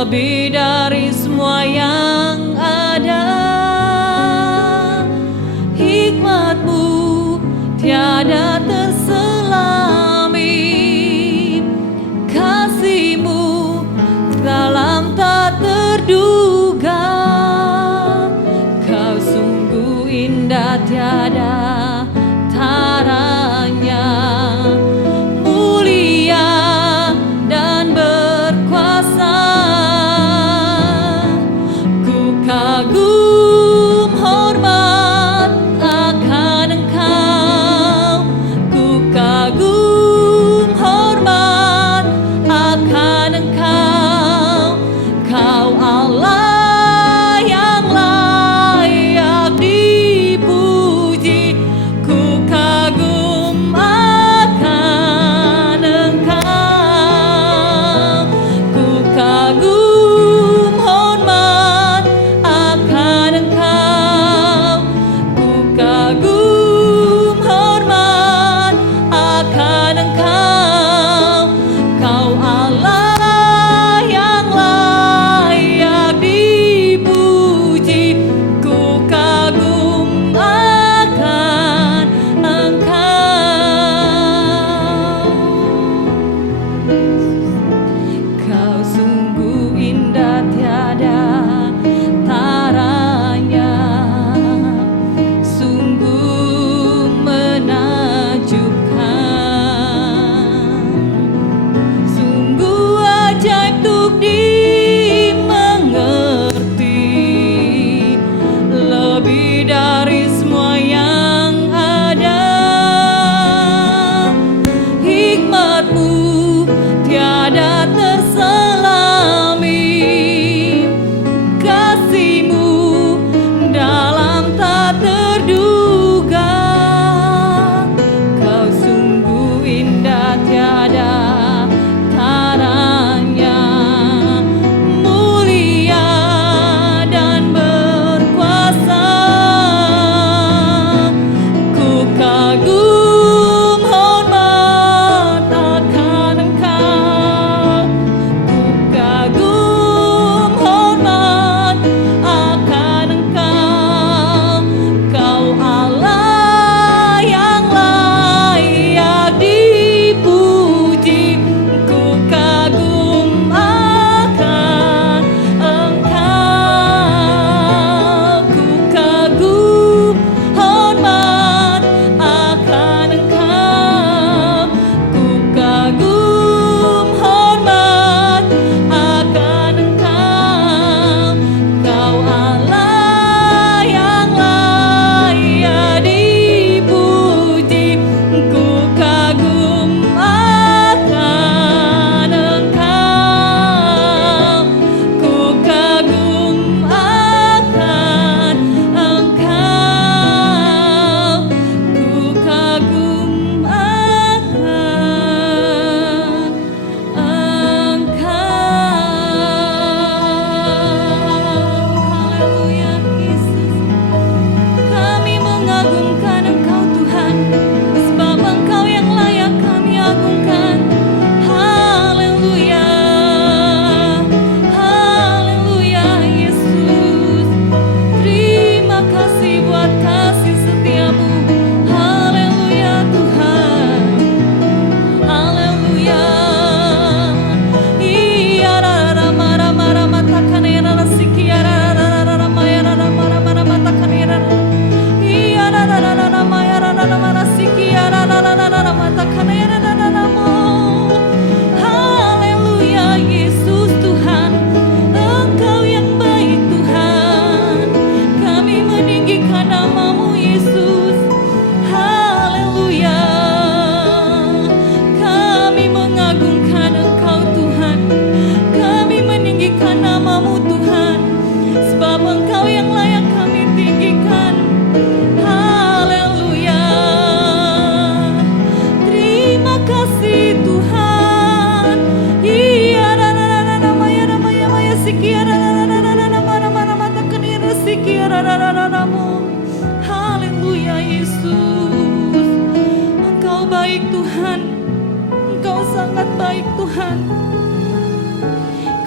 lebih dari semua yang ada. Hikmat-Mu tiada terselami, kasih-Mu dalam tak terduga. Kau sungguh indah tiada taranya, mulia dan berkuasa. Ku kagum hormat akan Engkau, ku kagum hormat akan Engkau. Kau Allah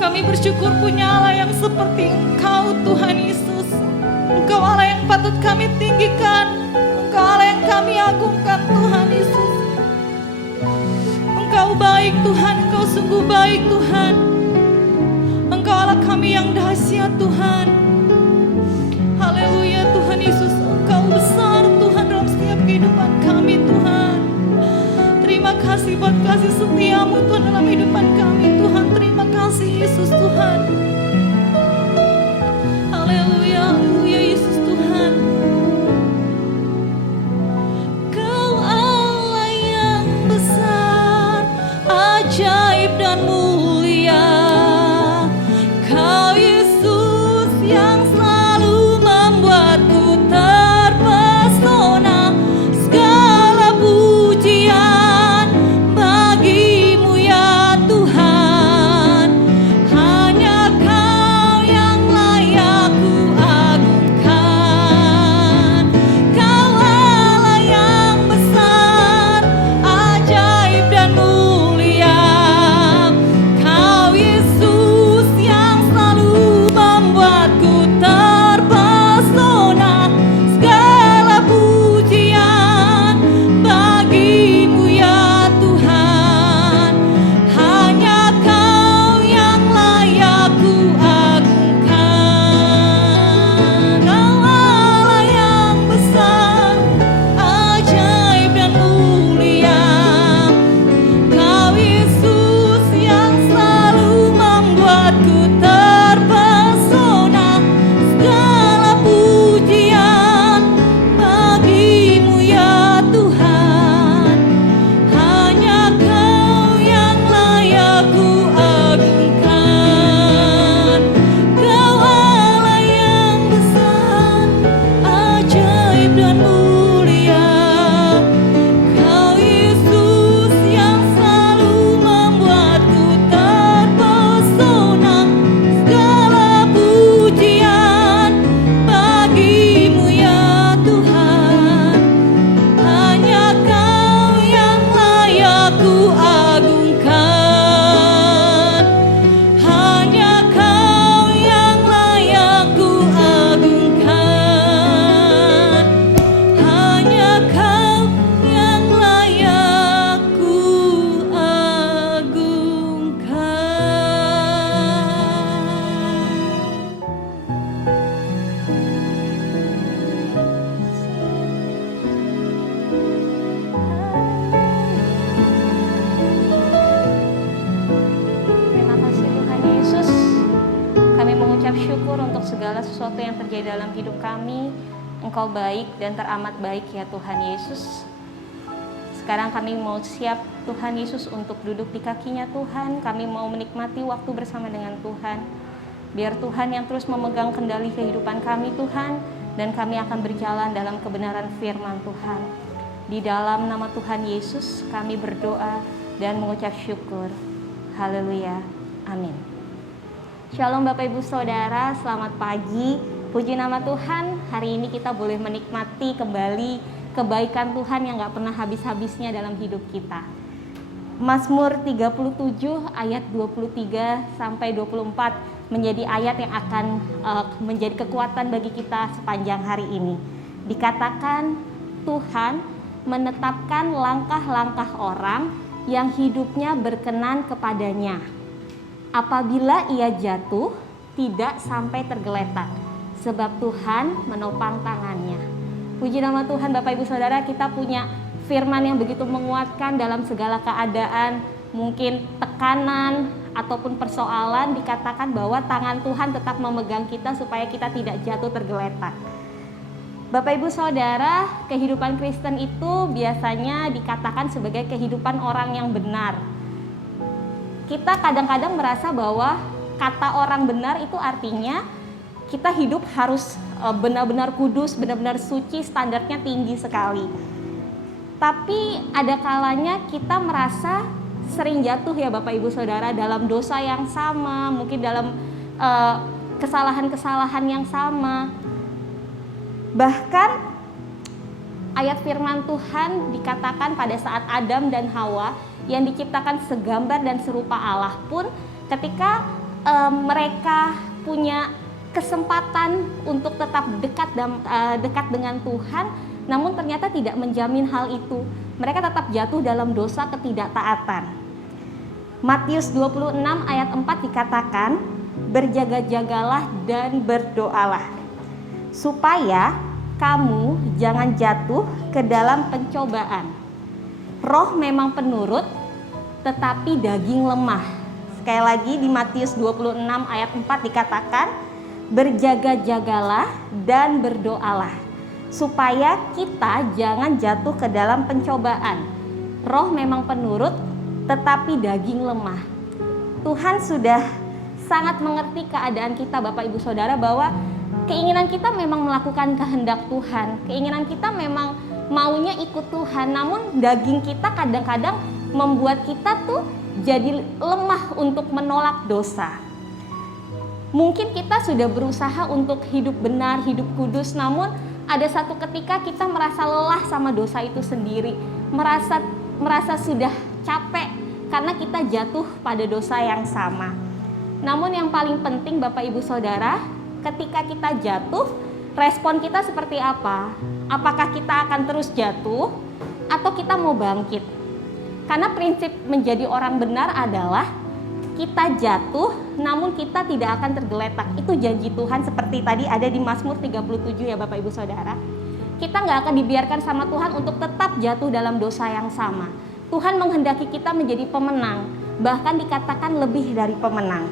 Kami bersyukur punya Allah yang seperti Engkau Tuhan Yesus. Engkau Allah yang patut kami tinggikan, Engkau Allah yang kami agungkan Tuhan Yesus. Engkau baik Tuhan, Engkau sungguh baik Tuhan. Engkau Allah kami yang dahsyat Tuhan. Haleluya Tuhan Yesus, Engkau besar Tuhan dalam setiap kehidupan kami Tuhan. Terima kasih buat kasih setiamu Tuhan dalam kehidupan kami Tuhan. Terima kasih Yesus Tuhan. Haleluya, haleluya Yesus Tuhan. Kau Allah yang besar, ajaib dan mulia. Kau Yesus yang selalu membuatku terpesona. Segala pujian bagimu ya Tuhan. Hanya Kau yang layak ku agungkan. Kau Allah yang besar, ajaib dan mulia. Kau Yesus yang selalu membuatku terpesona. Segala pujian bagimu ya Tuhan. Hanya Kau yang layak ku agungkan. Kau Allah yang besar, ajaib dan mulia. Kau Yesus yang selalu membuatku terpesona. Segala pujian bagimu ya Tuhan. Hanya Kau yang layak ku agungkan. Kau Allah yang besar, ajaib dan mulia. Kau Yesus yang selalu membuatku terpesona. Segala pujian bagimu ya Tuhan. Hanya Kau yang layak ku agungkan. Hanya Kau yang layak ku agungkan. Hanya Kau yang layak ku agungkan. Terima kasih Tuhan Yesus. Kami mengucap syukur untuk segala sesuatu yang terjadi dalam hidup kami. Engkau baik dan teramat baik ya Tuhan Yesus. Sekarang kami mau siap Tuhan Yesus untuk duduk di kakinya Tuhan. Kami mau menikmati waktu bersama dengan Tuhan. Biar Tuhan yang terus memegang kendali kehidupan kami Tuhan. Dan kami akan berjalan dalam kebenaran firman Tuhan. Di dalam nama Tuhan Yesus kami berdoa dan mengucap syukur. Haleluya. Amin. Shalom Bapak Ibu Saudara, selamat pagi. Puji nama Tuhan, hari ini kita boleh menikmati kembali kebaikan Tuhan yang gak pernah habis-habisnya dalam hidup kita. Mazmur 37 ayat 23 sampai 24 menjadi ayat yang akan menjadi kekuatan bagi kita sepanjang hari ini. Dikatakan Tuhan menetapkan langkah-langkah orang yang hidupnya berkenan kepadanya. Apabila ia jatuh, tidak sampai tergeletak, sebab Tuhan menopang tangannya. Puji nama Tuhan Bapak Ibu Saudara, kita punya firman yang begitu menguatkan dalam segala keadaan, mungkin tekanan ataupun persoalan, dikatakan bahwa tangan Tuhan tetap memegang kita supaya kita tidak jatuh tergeletak. Bapak Ibu Saudara, kehidupan Kristen itu biasanya dikatakan sebagai kehidupan orang yang benar. Kita kadang-kadang merasa bahwa kata orang benar itu artinya kita hidup harus benar-benar kudus, benar-benar suci, standarnya tinggi sekali. Tapi ada kalanya kita merasa sering jatuh ya Bapak Ibu Saudara dalam dosa yang sama, mungkin dalam kesalahan-kesalahan yang sama. Bahkan ayat firman Tuhan dikatakan pada saat Adam dan Hawa yang diciptakan segambar dan serupa Allah pun ketika mereka punya kesempatan untuk tetap dekat dengan Tuhan, namun ternyata tidak menjamin hal itu. Mereka tetap jatuh dalam dosa ketidaktaatan. Matius 26 ayat 4 dikatakan, berjaga-jagalah dan berdoalah, supaya kamu jangan jatuh ke dalam pencobaan. Roh memang penurut, tetapi daging lemah. Sekali lagi di Matius 26 ayat 4 dikatakan, berjaga-jagalah dan berdoalah, supaya kita jangan jatuh ke dalam pencobaan. Roh memang penurut, tetapi daging lemah. Tuhan sudah sangat mengerti keadaan kita, Bapak Ibu Saudara, bahwa keinginan kita memang melakukan kehendak Tuhan. Keinginan kita memang maunya ikut Tuhan, namun daging kita kadang-kadang membuat kita tuh jadi lemah untuk menolak dosa. Mungkin kita sudah berusaha untuk hidup benar, hidup kudus, namun ada satu ketika kita merasa lelah sama dosa itu sendiri, merasa sudah capek karena kita jatuh pada dosa yang sama. Namun yang paling penting Bapak Ibu Saudara, ketika kita jatuh, respon kita seperti apa? Apakah kita akan terus jatuh atau kita mau bangkit? Karena prinsip menjadi orang benar adalah kita jatuh namun kita tidak akan tergeletak. Itu janji Tuhan seperti tadi ada di Mazmur 37 ya Bapak Ibu Saudara. Kita nggak akan dibiarkan sama Tuhan untuk tetap jatuh dalam dosa yang sama. Tuhan menghendaki kita menjadi pemenang, bahkan dikatakan lebih dari pemenang.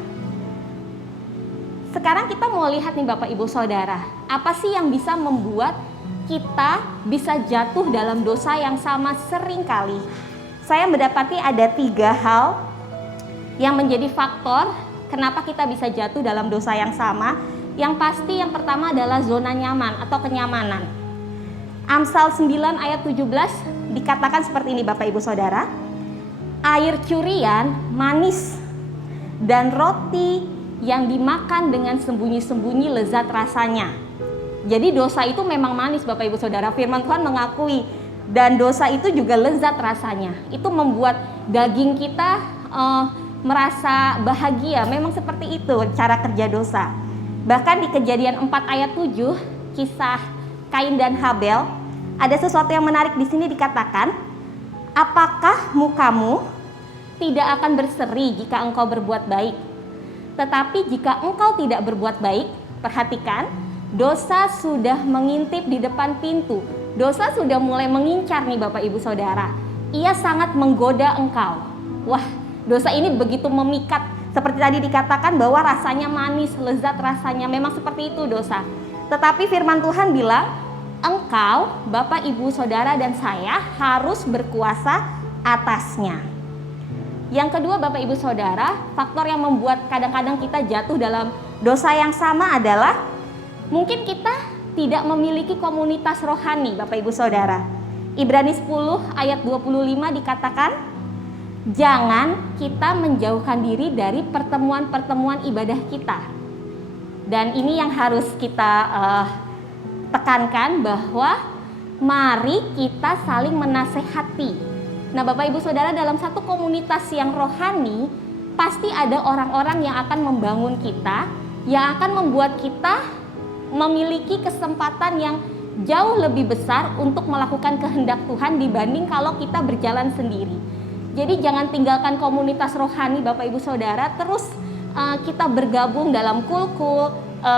Sekarang kita mau lihat nih Bapak Ibu Saudara, apa sih yang bisa membuat kita bisa jatuh dalam dosa yang sama seringkali? Saya mendapati ada 3 hal yang menjadi faktor kenapa kita bisa jatuh dalam dosa yang sama. Yang pasti yang pertama adalah zona nyaman atau kenyamanan. Amsal 9 ayat 17 dikatakan seperti ini Bapak Ibu Saudara. Air curian manis dan roti yang dimakan dengan sembunyi-sembunyi lezat rasanya. Jadi dosa itu memang manis Bapak Ibu Saudara. Firman Tuhan mengakui, dan dosa itu juga lezat rasanya. Itu membuat daging kita merasa bahagia. Memang seperti itu cara kerja dosa. Bahkan di Kejadian 4 ayat 7, kisah Kain dan Habel, ada sesuatu yang menarik di sini dikatakan, apakah mukamu tidak akan berseri jika engkau berbuat baik? Tetapi jika engkau tidak berbuat baik, perhatikan, dosa sudah mengintip di depan pintu. Dosa sudah mulai mengincar nih Bapak Ibu Saudara. Ia sangat menggoda engkau. Wah, dosa ini begitu memikat. Seperti tadi dikatakan bahwa rasanya manis, lezat rasanya. Memang seperti itu dosa. Tetapi firman Tuhan bilang, engkau, Bapak Ibu Saudara dan saya harus berkuasa atasnya. Yang kedua Bapak Ibu Saudara, faktor yang membuat kadang-kadang kita jatuh dalam dosa yang sama adalah mungkin kita tidak memiliki komunitas rohani Bapak Ibu Saudara. Ibrani 10 ayat 25 dikatakan, jangan kita menjauhkan diri dari pertemuan-pertemuan ibadah kita. Dan ini yang harus kita tekankan, bahwa mari kita saling menasehati. Nah Bapak Ibu Saudara, dalam satu komunitas yang rohani pasti ada orang-orang yang akan membangun kita, yang akan membuat kita memiliki kesempatan yang jauh lebih besar untuk melakukan kehendak Tuhan dibanding kalau kita berjalan sendiri. Jadi jangan tinggalkan komunitas rohani Bapak Ibu Saudara, terus kita bergabung dalam kul-kul,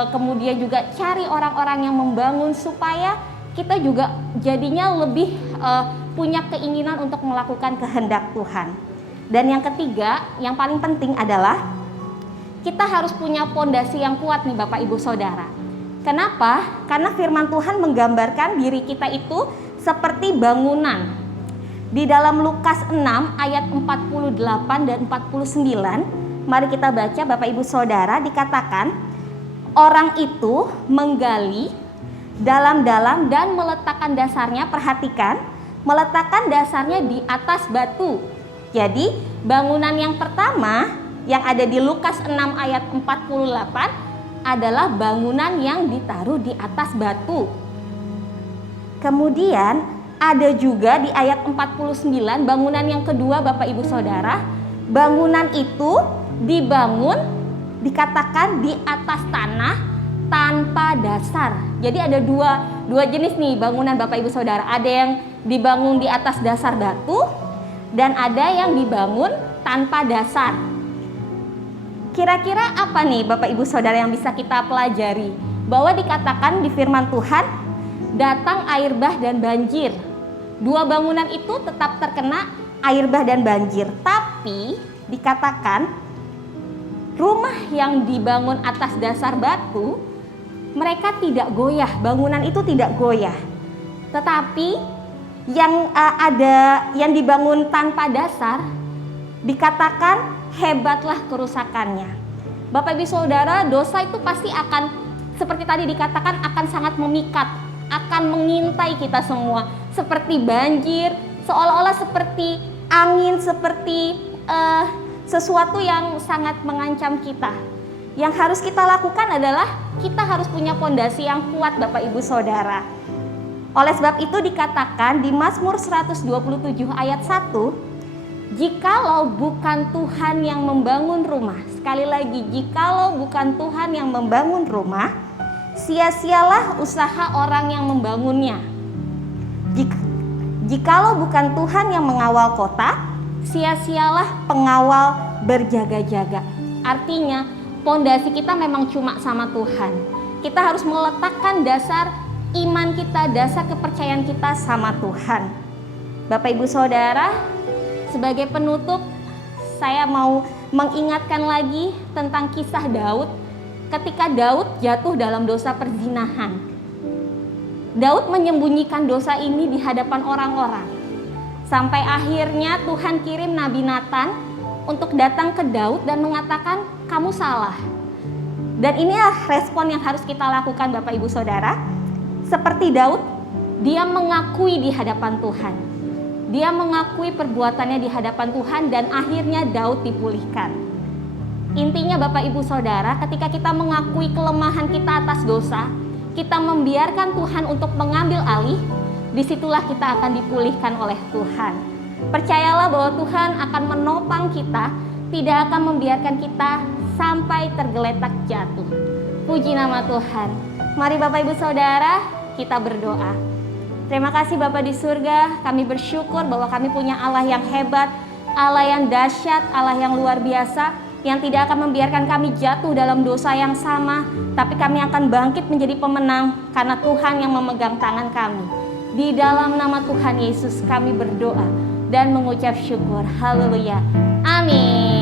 kemudian juga cari orang-orang yang membangun supaya kita juga jadinya lebih punya keinginan untuk melakukan kehendak Tuhan. Dan yang ketiga, yang paling penting adalah kita harus punya pondasi yang kuat nih Bapak Ibu Saudara. Kenapa? Karena firman Tuhan menggambarkan diri kita itu seperti bangunan. Di dalam Lukas 6 ayat 48 dan 49, mari kita baca Bapak Ibu Saudara, dikatakan, orang itu menggali dalam-dalam dan meletakkan dasarnya, perhatikan, meletakkan dasarnya di atas batu. Jadi bangunan yang pertama yang ada di Lukas 6 ayat 48 adalah bangunan yang ditaruh di atas batu. Kemudian ada juga di ayat 49 bangunan yang kedua Bapak Ibu Saudara. Bangunan itu dibangun dikatakan di atas tanah tanpa dasar. Jadi ada dua jenis nih bangunan Bapak Ibu Saudara. Ada yang dibangun di atas dasar batu dan ada yang dibangun tanpa dasar. Kira-kira apa nih Bapak Ibu Saudara yang bisa kita pelajari? Bahwa dikatakan di firman Tuhan, datang air bah dan banjir. Dua bangunan itu tetap terkena air bah dan banjir. Tapi dikatakan rumah yang dibangun atas dasar batu, mereka tidak goyah, bangunan itu tidak goyah. Tetapi yang dibangun tanpa dasar, dikatakan hebatlah kerusakannya. Bapak Ibu Saudara, dosa itu pasti akan, seperti tadi dikatakan, akan sangat memikat, akan mengintai kita semua. Seperti banjir, seolah-olah seperti angin, seperti sesuatu yang sangat mengancam kita. Yang harus kita lakukan adalah kita harus punya fondasi yang kuat Bapak Ibu Saudara. Oleh sebab itu dikatakan di Mazmur 127 ayat 1, jikalau bukan Tuhan yang membangun rumah, sekali lagi, jikalau bukan Tuhan yang membangun rumah, sia-sialah usaha orang yang membangunnya. Jikalau bukan Tuhan yang mengawal kota, sia-sialah pengawal berjaga-jaga. Artinya, pondasi kita memang cuma sama Tuhan. Kita harus meletakkan dasar iman kita, dasar kepercayaan kita sama Tuhan. Bapak Ibu Saudara, sebagai penutup, saya mau mengingatkan lagi tentang kisah Daud ketika Daud jatuh dalam dosa perzinahan. Daud menyembunyikan dosa ini di hadapan orang-orang. Sampai akhirnya Tuhan kirim Nabi Nathan untuk datang ke Daud dan mengatakan, kamu salah. Dan inilah respon yang harus kita lakukan Bapak Ibu Saudara. Seperti Daud, dia mengakui di hadapan Tuhan. Dia mengakui perbuatannya di hadapan Tuhan dan akhirnya Daud dipulihkan. Intinya Bapak Ibu Saudara, ketika kita mengakui kelemahan kita atas dosa, kita membiarkan Tuhan untuk mengambil alih, disitulah kita akan dipulihkan oleh Tuhan. Percayalah bahwa Tuhan akan menopang kita, tidak akan membiarkan kita sampai tergeletak jatuh. Puji nama Tuhan. Mari Bapak Ibu Saudara, kita berdoa. Terima kasih Bapa di surga, kami bersyukur bahwa kami punya Allah yang hebat, Allah yang dahsyat, Allah yang luar biasa, yang tidak akan membiarkan kami jatuh dalam dosa yang sama, tapi kami akan bangkit menjadi pemenang karena Tuhan yang memegang tangan kami. Di dalam nama Tuhan Yesus kami berdoa dan mengucap syukur. Haleluya. Amin.